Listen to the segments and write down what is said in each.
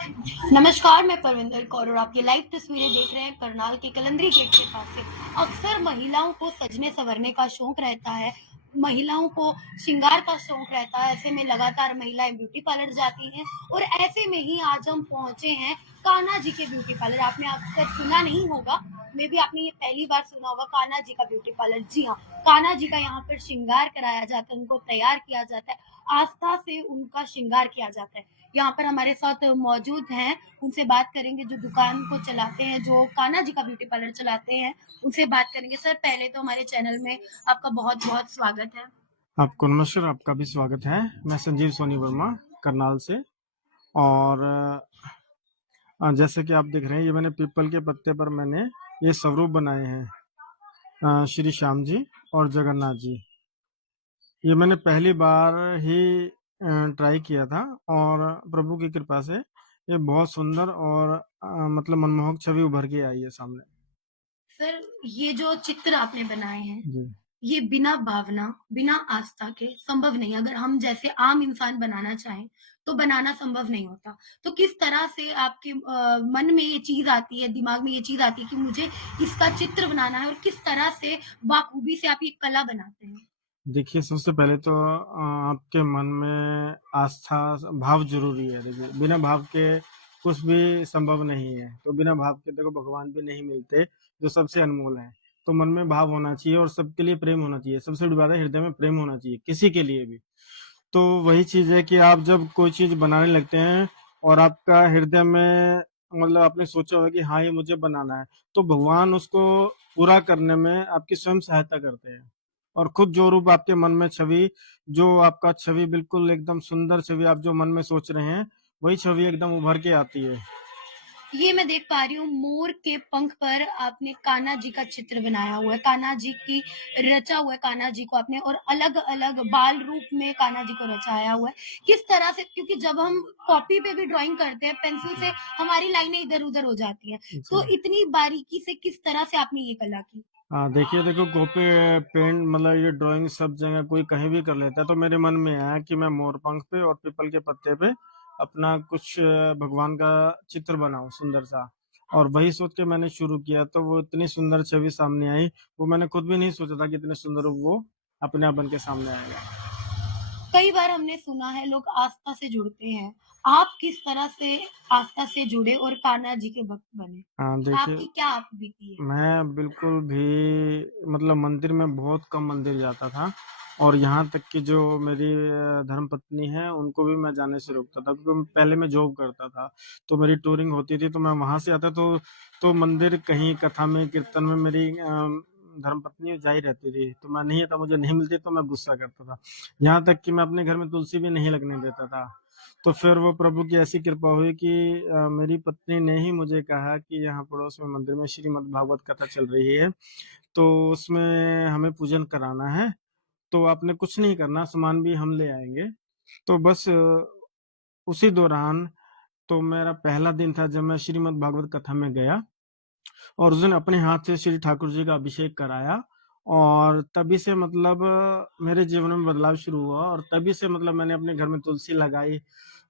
नमस्कार, मैं परविंदर कौर और आप ये लाइव तस्वीरें देख रहे हैं करनाल के कलंदरी गेट के पास से। अक्सर महिलाओं को सजने संवरने का शौक रहता है, महिलाओं को श्रृंगार का शौक रहता है। ऐसे में लगातार महिलाएं ब्यूटी पार्लर जाती हैं और ऐसे में ही आज हम पहुंचे हैं कान्हा जी के ब्यूटी पार्लर। आपने अक्सर सुना नहीं होगा, मे भी आपने ये पहली बार सुना होगा कान्हा जी का ब्यूटी पार्लर। जी हाँ, कान्हा जी का यहाँ पर श्रृंगार कराया जाता है, उनको तैयार किया जाता है, आस्था से उनका श्रृंगार किया जाता है। यहाँ पर हमारे साथ मौजूद हैं, उनसे बात करेंगे जो दुकान को चलाते हैं, जो कान्हा जी का ब्यूटी पार्लर चलाते हैं, उनसे बात करेंगे। सर, पहले तो हमारे चैनल में आपका बहुत-बहुत स्वागत है। आपको नमस्कार, आपका भी स्वागत है। मैं संजीव सोनी वर्मा करनाल से। और जैसे कि आप देख रहे हैं, ये मैंने पीपल के पत्ते पर मैंने ये स्वरूप बनाए हैं, श्री श्याम जी और जगन्नाथ जी। ये मैंने पहली बार ही ट्राई किया था और प्रभु की कृपा से ये बहुत सुंदर और मतलब मनमोहक छवि उभर के आई है सामने। सर, ये जो चित्र आपने बनाए हैं, जी। ये बिना भावना, बिना आस्था के संभव नहीं। अगर हम जैसे आम इंसान बनाना चाहें, तो बनाना संभव नहीं होता। तो किस तरह से आपके मन में ये चीज़ आती है, दिमाग में ये चीज़ आती है कि मुझे इसका चित्र बनाना है और किस तरह से बाखूबी से आप ये कला बनाते हैं? देखिए, सबसे पहले तो आपके मन में आस्था भाव ज़रूरी है। देखिए, बिना भाव के कुछ भी संभव नहीं है। तो बिना भाव के देखो भगवान भी नहीं मिलते, जो सबसे अनमोल हैं। तो मन में भाव होना चाहिए और सबके लिए प्रेम होना चाहिए। सबसे बड़ी बात है हृदय में प्रेम होना चाहिए, किसी के लिए भी। तो वही चीज़ है कि आप जब कोई चीज़ बनाने लगते हैं और आपका हृदय में मतलब आपने सोचा होगा कि हाँ, ये मुझे बनाना है, तो भगवान उसको पूरा करने में आपकी स्वयं सहायता करते हैं। और खुद जो रूप आपके मन में छवि जो आपका छवि बिल्कुल एकदम सुंदर छवि आप जो मन में सोच रहे हैं, वही छवि एकदम उभर के आती है। ये मैं देख पा रही हूँ मोर के पंख पर आपने कान्हा जी का चित्र बनाया हुआ है। कान्हा जी की रचा हुआ है कान्हा जी को आपने और अलग-अलग बाल रूप में कान्हा जी को रचाया हुआ है। किस तरह से, क्योंकि जब हम कॉपी पे भी ड्राइंग करते हैं पेंसिल से हमारी लाइनें इधर-उधर हो जाती हैं। तो जी। इतनी बारीकी से किस तरह से आपने ये कला की? हाँ, देखिए देखो कॉपी पेंट मतलब ये ड्राइंग सब जगह कोई कहीं भी कर लेता है, तो मेरे मन में आया कि मैं मोर पंख पे और पीपल के पत्ते पे अपना कुछ भगवान का चित्र बनाऊं सुंदर सा। और वही सोच के मैंने शुरू किया, तो वो इतनी सुंदर छवि सामने आई, वो मैंने खुद भी नहीं सोचा था कि इतने सुंदर वो अपने आप बन के सामने आएगा। कई बार हमने सुना है लोग आस्था से जुड़ते हैं। आप किस तरह से आस्था से जुड़े और कान्हा जी के भक्त बने? हाँ, देखिए आपकी क्या आप बीती है? मैं बिल्कुल भी मतलब मंदिर में बहुत कम मंदिर जाता था और यहाँ तक कि जो मेरी धर्मपत्नी है, उनको भी मैं जाने से रोकता था क्योंकि पहले मैं जॉब करता था, तो मेरी टूरिंग होती थी, तो मैं वहाँ से आता तो मंदिर कहीं कथा में, कीर्तन में मेरी धर्मपत्नी जा ही रहती थी, तो मैं नहीं आता, मुझे नहीं मिलती तो मैं गुस्सा करता था। यहाँ तक कि मैं अपने घर में तुलसी भी नहीं लगने देता था। तो फिर वो प्रभु की ऐसी कृपा हुई कि मेरी पत्नी ने ही मुझे कहा कि यहाँ पड़ोस में मंदिर में श्रीमद् भागवत कथा चल रही है, तो उसमें हमें पूजन कराना है, तो आपने कुछ नहीं करना, सामान भी हम ले आएँगे। तो बस उसी दौरान तो मेरा पहला दिन था जब मैं श्रीमद् भागवत कथा में गया और उस दिन अपने हाथ से श्री ठाकुर जी का अभिषेक कराया और तभी से मतलब मेरे जीवन में बदलाव शुरू हुआ और तभी से मतलब मैंने अपने घर में तुलसी लगाई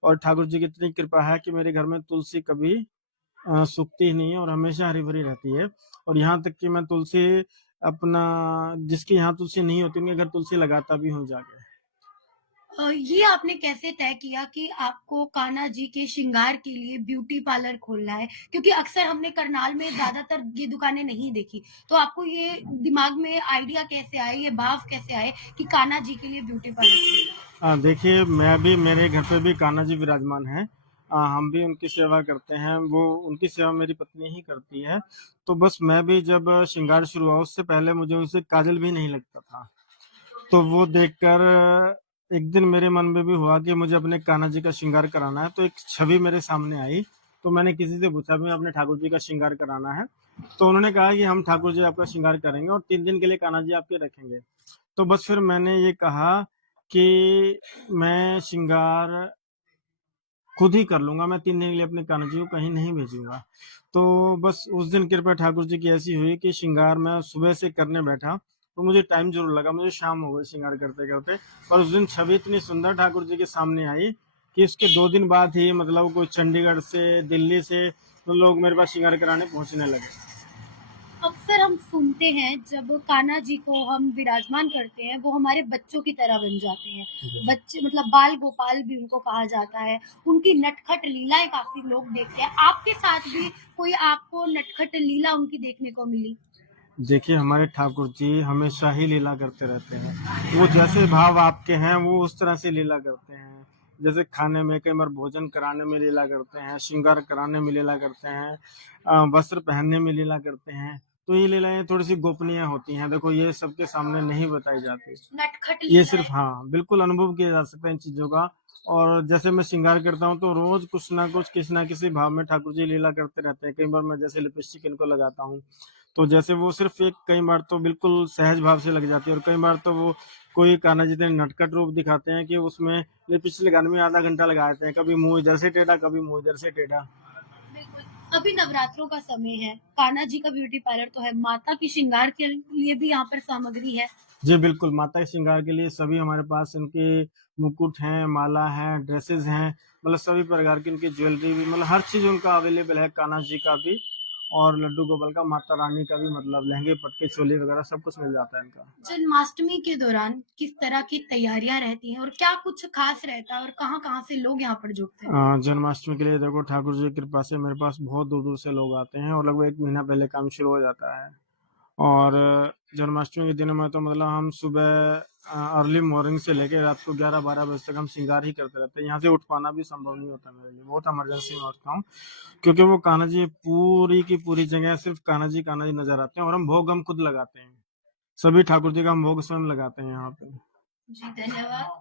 और ठाकुर जी की इतनी कृपा है कि मेरे घर में तुलसी कभी सूखती ही नहीं है और हमेशा हरी-भरी रहती है। और यहाँ तक कि मैं तुलसी अपना जिसके यहाँ तुलसी नहीं होती, उनके घर तुलसी लगाता भी हूँ जाके। ये आपने कैसे तय किया कि आपको कान्हा जी के श्रृंगार के लिए ब्यूटी पार्लर खोलना है? क्योंकि अक्सर हमने करनाल में ज़्यादातर ये दुकानें नहीं देखी। तो आपको ये दिमाग में आइडिया कैसे आए, ये भाव कैसे आए कि कान्हा जी के लिए ब्यूटी पार्लर खोलना है? देखिए मैं भी मेरे घर पे भी कान्हा जी विराजमान हैं। हम भी उनकी सेवा करते हैं, वो उनकी सेवा मेरी पत्नी ही करती है। तो बस मैं भी जब श्रृंगार शुरू हुआ उससे पहले मुझे उनसे काजल भी नहीं लगता था। तो वो देखकर एक दिन मेरे मन में भी हुआ कि मुझे अपने कान्हा जी का श्रृंगार कराना है, तो एक छवि मेरे सामने आई। तो मैंने किसी से पूछा भी अपने ठाकुर जी का श्रृंगार कराना है, तो उन्होंने कहा कि हम ठाकुर जी आपका श्रृंगार करेंगे और 3 दिन के लिए कान्हा जी आपके रखेंगे। तो बस फिर मैंने ये कहा कि मैं श्रृंगार खुद ही कर लूँगा, मैं 3 दिन के लिए अपने कान्हा जी को कहीं नहीं भेजूँगा। तो बस उस दिन कृपा ठाकुर जी की ऐसी हुई कि श्रृंगार मैं सुबह से करने बैठा, तो मुझे टाइम ज़रूर लगा, मुझे शाम हो गई श्रृंगार करते-करते। पर उस दिन छवि इतनी सुंदर ठाकुर जी के सामने आई कि उसके 2 दिन बाद ही मतलब कोई चंडीगढ़ से, दिल्ली से तो लोग मेरे पास श्रृंगार कराने पहुँचने लगे। अक्सर हम सुनते हैं जब कान्हा जी को हम विराजमान करते हैं वो हमारे बच्चों की तरह बन जाते हैं। जी। बच्चे मतलब बाल गोपाल भी उनको कहा जाता है। उनकी नटखट लीलाएं काफी लोग देखते हैं। आपके साथ भी कोई आपको नटखट लीला उनकी देखने को मिली? देखिए, हमारे ठाकुर जी हमेशा ही लीला करते रहते हैं। वो जैसे भाव आपके हैं, वो उस तरह से लीला करते हैं। जैसे खाने में, कई बार भोजन कराने में लीला करते हैं, श्रृंगार कराने में लीला करते हैं, वस्त्र पहनने में लीला करते हैं। तो ये लीलाएँ थोड़ी-सी गोपनीय होती हैं। देखो, ये सबके सामने नहीं बताई जाती। नटखट ये लीलाएं। सिर्फ़ हाँ, बिल्कुल अनुभव किया जा सकता है इन चीज़ों का। और जैसे मैं श्रृंगार करता हूँ, तो रोज़ कुछ ना कुछ, किसी न किसी भाव में ठाकुर जी लीला करते रहते हैं। कई बार मैं जैसे लिपस्टिक इनको लगाता हूँ, तो जैसे वो सिर्फ़ एक, कई बार तो बिल्कुल सहज भाव से लग जाती है और कई बार तो वो कोई कान्हा जी इतने नटखट रूप दिखाते हैं कि उसमें लिपस्टिक लगाने में आधा घंटा लगा देते हैं। कभी मुँह इधर से टेढ़ा, कभी मुँह इधर से टेढ़ा। बिल्कुल। अभी नवरात्रों का समय है। कान्हा जी का ब्यूटी पार्लर तो है। माता की श्रृंगार के लिए भी यहाँ पर सामग्री है। जी, बिल्कुल, माता के श्रृंगार के लिए सभी हमारे पास इनके मुकुट हैं, माला है, ड्रेसेज़ हैं, मतलब सभी प्रकार की इनकी ज्वेलरी भी, मतलब हर चीज़ उनका अवेलेबल है, कान्हा जी का भी और लड्डू गोपाल का, माता रानी का भी, मतलब लहंगे, पटके, चोली वगैरह सब कुछ मिल जाता है इनका। जन्माष्टमी के दौरान किस तरह की तैयारियां रहती हैं और क्या कुछ खास रहता है और कहाँ-कहाँ से लोग यहाँ पर जुटते हैं? जन्माष्टमी के लिए देखो, ठाकुर जी की कृपा से मेरे पास बहुत दूर-दूर से लोग आते हैं और लगभग 1 महीना पहले काम शुरू हो जाता है। और जन्माष्टमी के दिनों में तो मतलब हम सुबह अर्ली मॉर्निंग से लेके रात को 11-12 बजे तक हम श्रृंगार ही करते रहते हैं। यहाँ से उठ पाना भी संभव नहीं होता मेरे लिए, बहुत इमरजेंसी में उठता हूँ, क्योंकि वो कान्हा जी पूरी की पूरी जगह सिर्फ़ कान्हा जी नज़र आते हैं और हम भोग हम खुद लगाते हैं। सभी ठाकुर जी का हम भोग स्वयं लगाते हैं यहाँ पे। जी, धन्यवाद।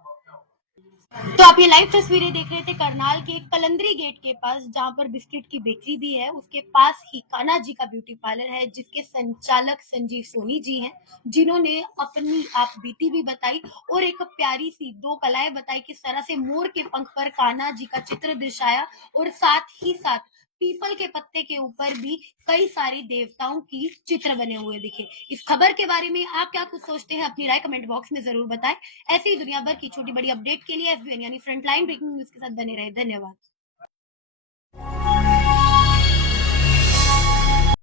तो आप ये लाइव तस्वीरें देख रहे थे करनाल के कलंदरी गेट के पास जहाँ पर बिस्किट की बेकरी भी है। उसके पास ही कान्हा जी का ब्यूटी पार्लर है जिसके संचालक संजीव सोनी जी हैं, जिन्होंने अपनी आप बीती भी बताई और एक प्यारी सी 2 कलाएँ बताई किस तरह से मोर के पंख पर कान्हा जी का चित्र दर्शाया और साथ ही साथ पीपल के पत्ते के ऊपर भी कई सारे देवताओं की चित्र बने हुए दिखे। इस खबर के बारे में आप क्या कुछ सोचते हैं? अपनी राय कमेंट बॉक्स में ज़रूर बताएँ। ऐसे ही दुनिया भर की छोटी बड़ी अपडेट के लिए एफबीएन यानी फ्रंटलाइन ब्रेकिंग न्यूज के साथ बने रहे। धन्यवाद।